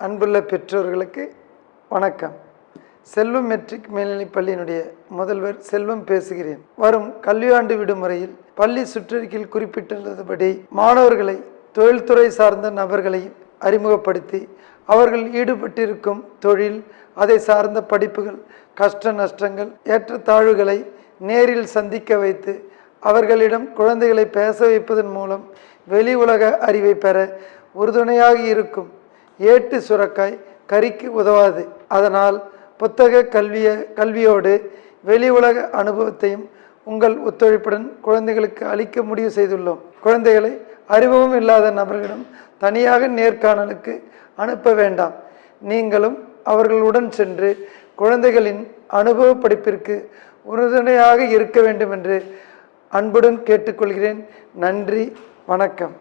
அன்புள்ள பெற்றோர்களுக்கு வணக்கம். செல்வம் மெட்ரிக் மேல்நிலைப் பள்ளியினுடைய முதல்வர் செல்வம் பேசுகிறேன். வரும் கல்வியாண்டு விடுமுறையில் பள்ளி சுற்றறிக்கையில் குறிப்பிட்டுள்ளபடி மாணவர்களை தொழில்துறை சார்ந்த நபர்களை அறிமுகப்படுத்தி அவர்கள் ஈடுபட்டிருக்கும் தொழில், அதை சார்ந்த படிப்புகள், கஷ்ட நஷ்டங்கள், ஏற்றத்தாழ்வுகளை நேரில் சந்திக்க வைத்து அவர்களிடம் குழந்தைகளை பேச வைப்பதன் மூலம் வெளி உலக அறிவை பெற உறுதுணையாக இருக்கும். ஏட்டு சுரக்காய் கறிக்கு உதவாது. அதனால் புத்தக கல்வியோடு வெளி உலக அனுபவத்தையும் உங்கள் ஒத்துழைப்புடன் குழந்தைகளுக்கு அளிக்க முடிவு செய்துள்ளோம். குழந்தைகளை அறிமுகம் இல்லாத நபர்களிடம் தனியாக நேர்காணலுக்கு அனுப்ப வேண்டாம். நீங்களும் அவர்களுடன் சென்று குழந்தைகளின் அனுபவ படிப்பிற்கு உறுதுணையாக இருக்க வேண்டும் என்று அன்புடன் கேட்டுக்கொள்கிறேன். நன்றி, வணக்கம்.